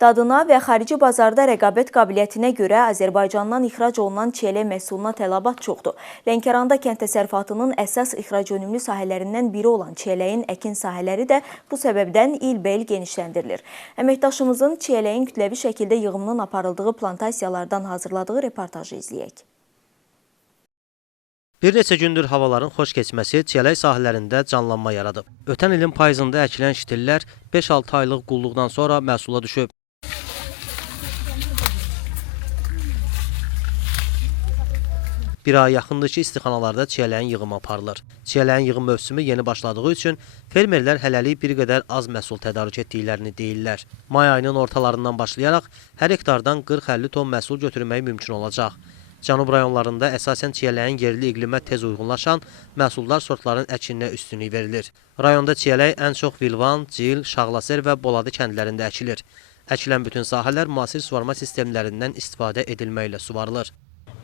Dadına və xarici bazarda rəqabət qabiliyyətinə görə Azərbaycandan ixrac olunan çiyələk məhsuluna tələbat çoxdur. Lənkəranda kənd təsərrüfatının əsas ixrac önümlü sahələrindən biri olan çiyələyin əkin sahələri də bu səbəbdən ilbəil genişləndirilir. Əməkdaşımızın çiyələyin kütləvi şəkildə yığımının aparıldığı plantasiyalardan hazırladığı reportajı izləyək. Bir neçə gündür havaların xoş keçməsi çiyələk sahələrində canlanma yaradıb. Ötən ilin payızında əkilən şitillər 5-6 aylıq qulluqdan sonra məhsula düşüb. Bir ay yaxındır ki, istixanalarda çiyələyin yığımı aparılır. Çiyələyin yığım mövsümü yeni başladığı üçün fermerlər hələlik bir qədər az məhsul tədarük etdiklərini deyirlər. May ayının ortalarından başlayaraq hər hektardan 40-50 ton məhsul götürmək mümkün olacaq. Cənub rayonlarında əsasən çiyələyin yerli iqlimə tez uyğunlaşan məhsuldar sortların əkininə üstünlük verilir. Rayonda çiyələk ən çox Vilvan, Cil, Şağlaser və Boladı kəndlərində əkilir. Əkilən bütün sahələr müasir suvarma sistemlərindən istifadə edilməklə suvarılır.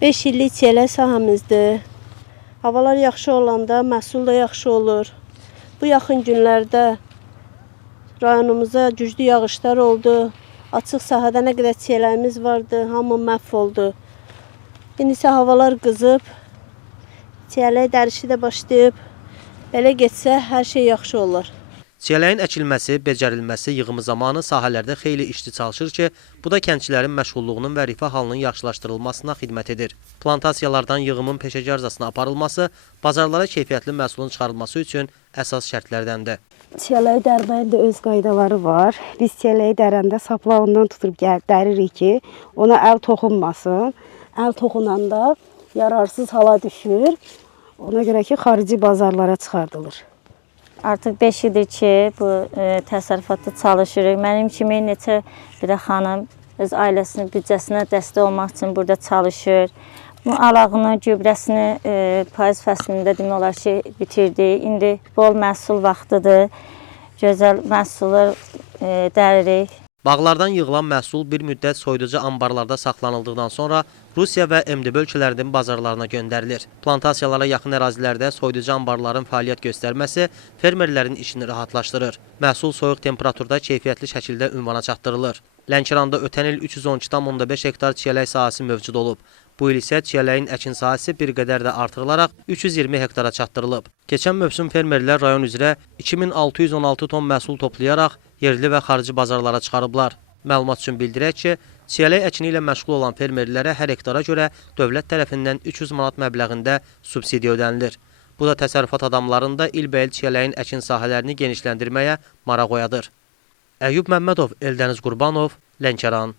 5 illik çiyələk sahəmizdir. Havalar yaxşı olanda məhsul da yaxşı olur. Bu yaxın günlərdə rayonumuza güclü yağışlar oldu. Açıq sahədə nə qədər çiyələyimiz vardı, hamı məhv oldu. İndi isə havalar qızıb, çiyələk dərişi də başlayıb. Belə getsə hər şey yaxşı olur. Çiyələyin əkilməsi, becərilməsi yığımı zamanı sahələrdə xeyli işçi çalışır ki, bu da kəndçilərin məşğulluğunun və rifah halının yaxşılaşdırılmasına xidmət edir. Plantasiyalardan yığımın peşəkarcasına aparılması, bazarlara keyfiyyətli məhsulun çıxarılması üçün əsas şərtlərdəndir. Çiyələyi dərməyin də öz qaydaları var. Biz çiyələyi dərəndə saplağından tutub dəririk ki, ona əl toxunmasın. Əl toxunanda yararsız hala düşür. Ona görə ki, xarici bazarlara çıxardılır. Artıq 5 ildir ki, bu təsərrüfatda çalışırıq. Mənim kimi neçə bir də xanım öz ailəsinin büdcəsinə dəstək olmaq üçün burada çalışır. Bu alağını, gübrəsini payız fəslində demək olar ki, bitirdik. İndi bol məhsul vaxtıdır. Gözəl məhsullar dəririk. Bağlardan yığılan məhsul bir müddət soyuducu ambarlarda saxlanıldıqdan sonra Rusiya və MDB ölkələrinin bazarlarına göndərilir. Plantasiyalara yaxın ərazilərdə soyuducu ambarların fəaliyyət göstərməsi fermerlərin işini rahatlaşdırır. Məhsul soyuq temperaturda keyfiyyətli şəkildə ünvana çatdırılır. Lənkəranda ötən il 312,5 hektar çiyələk sahəsi mövcud olub. Bu il isə çiyələyin əkin sahəsi bir qədər də artırılaraq 320 hektara çatdırılıb. Keçən mövsüm fermerlər rayon üzrə 2616 ton məhsul toplayaraq yerli və xarici bazarlara çıxarıblar. Məlumat üçün bildirək ki, çiyələk əkini ilə məşğul olan fermerlərə hər hektara görə dövlət tərəfindən 300 manat məbləğində subsidiya ödənilir. Bu da təsərrüfat adamlarında ilbəil çiyələyin əkin sahələrini genişləndirməyə maraq oyadır. Əyyub Məmmədov, Eldəniz Qurbanov, Lənkəran.